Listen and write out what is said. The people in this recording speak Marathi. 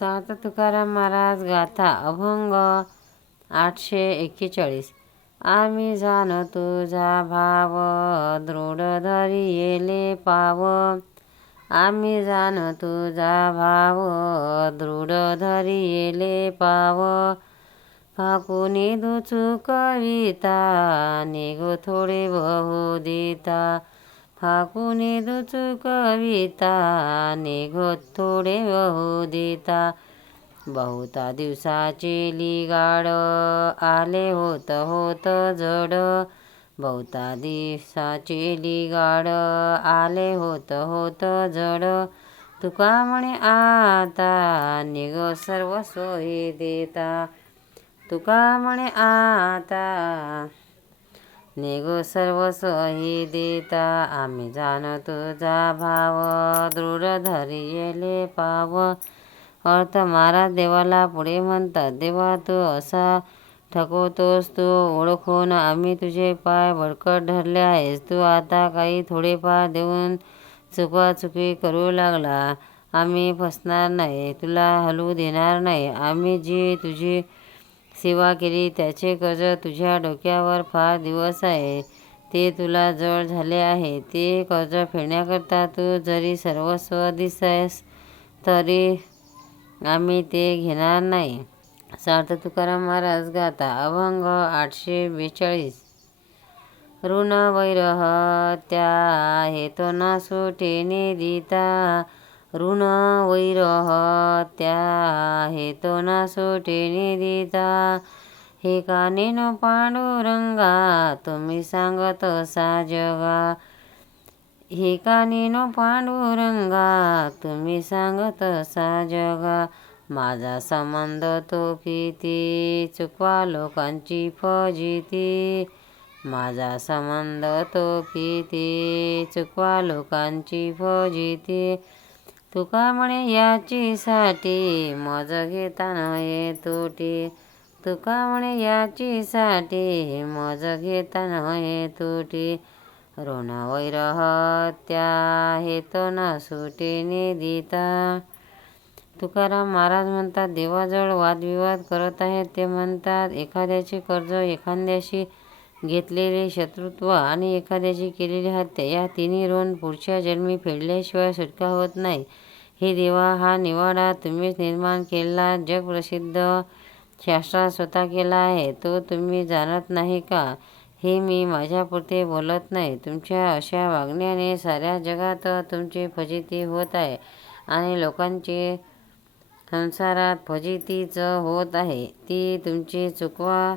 सात तुकाराम महाराज गाथा अभंग आठशे एक्केचाळीस. आम्ही जाण तुझा भाव दृढ धरी येले पाव. आम्ही जाण तुझा भाव दृढ धरी येले पाव. फाकुनी दुचू कविता निघो थोडे बहु देता. फाकुनी दुचू कविता निघो थोडे बहु देता बहुता दिवसाचे लिगाड आले होत होत जड बहुता दिवसाचे लिगाड आले होत होत जड तुका म्हणे आता निघ सर्व सोयी देता तुका म्हणे आता निगो सर्व सोयी देता. आम्ही जाणो तुझा भाव दृढ धरी येले पाव. अर्थ महाराज देवाला पुढे म्हणतात देवा तू असा ठकवतोस तू ओळखून आम्ही तुझे पाय भडकट धरले आहेस. तू आता काही थोडेफार देऊन चुकाचुकी करू लागला. आम्ही फसणार नाही तुला हलवू देणार नाही. आम्ही जी तुझी सेवा केली. त्याचे कर्ज तुझ्या डोक्यावर फार दिवस आहे. ते तुला जड झाले आहे. ते कर्ज फेडण्याकरता तू जरी सर्वस्व दिसस तरी आम्ही ते घेणार नाही. सार्थ तुकाराम महाराज गाता अभंग आठशे बेचाळीस. ऋण वैरह त्या हेतो ना सुटेने दिता. ऋण वैरह त्या हेतो ना सुटे निदिता हे काने न पांडुरंगा तुम्ही सांगत सा जगा हे काने पांडुरंगा तुम्ही सांगत सा जगा माझा संबंध तो किती चुकवा लोकांची फजिती. माझा संबंध तो किती चुकवा लोकांची फजिती. तुका म्हणे याची साठी मज घेताना नये तोटी. तुका म्हणे याची साठी मज घेता हे तोटी. ऋण वैरह त्या हेतो न सुटेने देता तुकाराम महाराज म्हणतात देवाजवळ वादविवाद करत आहेत ते म्हणतात एखाद्याचे कर्ज एखाद्याशी घेतलेले शत्रुत्व आणि एखाद्याची केलेली हत्या या तिन्ही ऋण पुढच्या जन्मी फेडल्याशिवाय सुटका होत नाही. हे देवा हा निवाडा तुम्हीच निर्माण केलेला जगप्रसिद्ध शास्त्रात स्वतः केला आहे. तो तुम्ही जाणत नाही का? हे मी माझ्यापुरते बोलत नाही. तुमच्या अशा वागण्याने साऱ्या जगात तुमची फजिती होत आहे आणि लोकांची संसारात फजितीच होत आहे. ती तुमची चुकवा